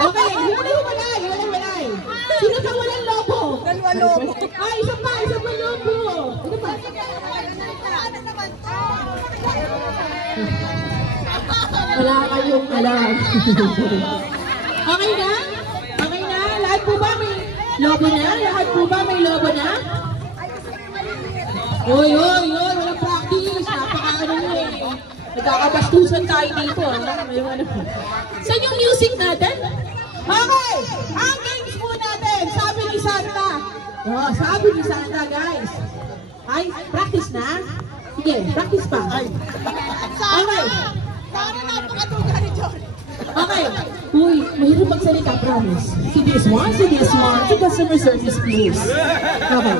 Okay, hiwalay. Sino pa walang lobo? Dalawa lobo. Ay, isa pa lobo. Ito pa. Wala kayong alam. Okay na? Lahat po ba may lobo na? Oy, walang practice. Napaka-ano nyo eh. Nagkakabastusan tayo dito. Saan yung music natin? Okay! Ang games po natin, sabi ni Santa, guys. Ay, practice na? Sige, practice pa. Okay. Okay. Uy, mahirap magsalita, promise. See this one. To customer service, please. Okay.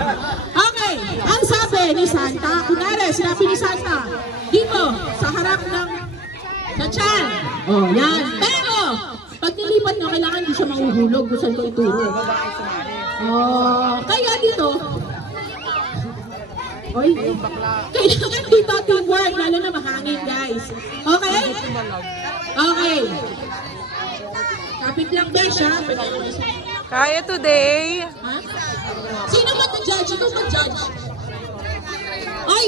Okay. Ang sabi ni Santa, kunwari, sinabi ni Santa, dito, sa harap ng sa tiyan. Oh, yan. Pero, pag nilipat na, kailangan di siya mahuhulog kung saan ko ituro. Oh, kaya dito, oy, kailangan dito teamwork, lalo na mahangin, guys. Okay? Okay. Kapit lang, Besh, ha? Kaya today. Ha? Sino mag-judge? Ay!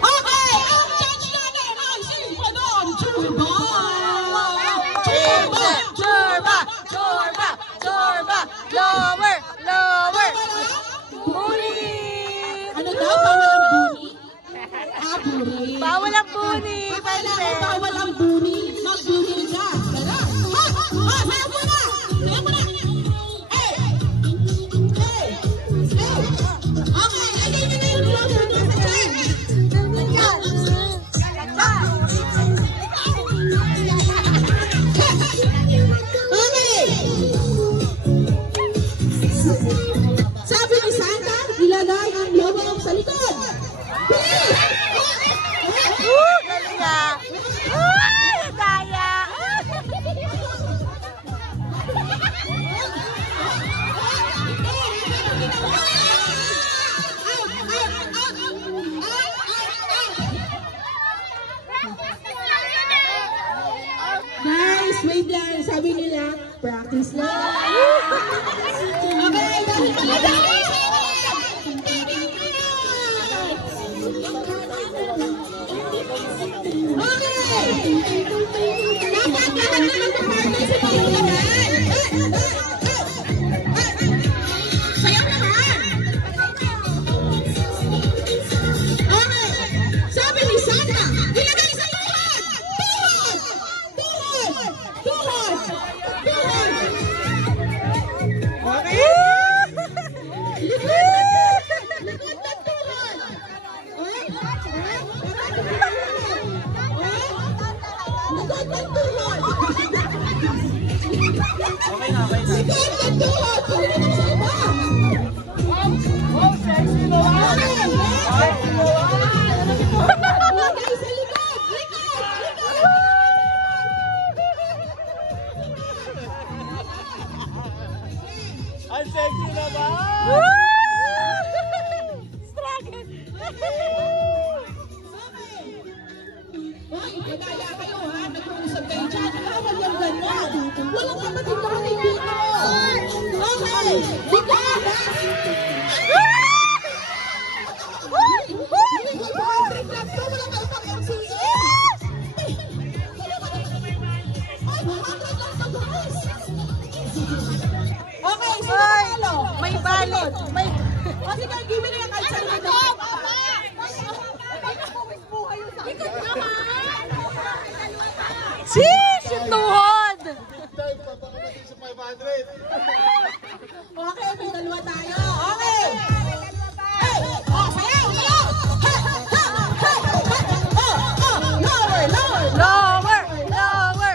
Okay! Ang judge natin ay si Madam Churba! Lower. Buni. Ano daw? Bawal ang buni? Buni. Bawal ang buni. Bawal ang buni. Mag-buni ka. Tara. Sayo mo na. Hey! Okay, lagay mo na yung lotion mo sa chair. Okay. Sabi ni Santa, ilalagay ang lobo sa likod. Please! Galing ah. Daya. Guys, wait lang. Sabi nila, practice lang. Okay, dahil talaga. Okay! Dapat lahat na mag-participate naman. Sayaw naman. Okay. Sabi ni Santa, ilagay sa tuhod. Tuhod. Likod ng tuhod. Okay na. Ang sexy naman! Struggle! Hoy, madaya kayo ha, nag-uusap kayo dyan. Bawal yung ganyan. Walang kapatid na kami dito. Okay, bigat ha? Okay, sino talo? May balot. Kasi give me yung kalsar na ito. Sis! Yung tuhod! Okay, may dalawa tayo. Okay. Hey! Oh, sayaw! Lower! Lower!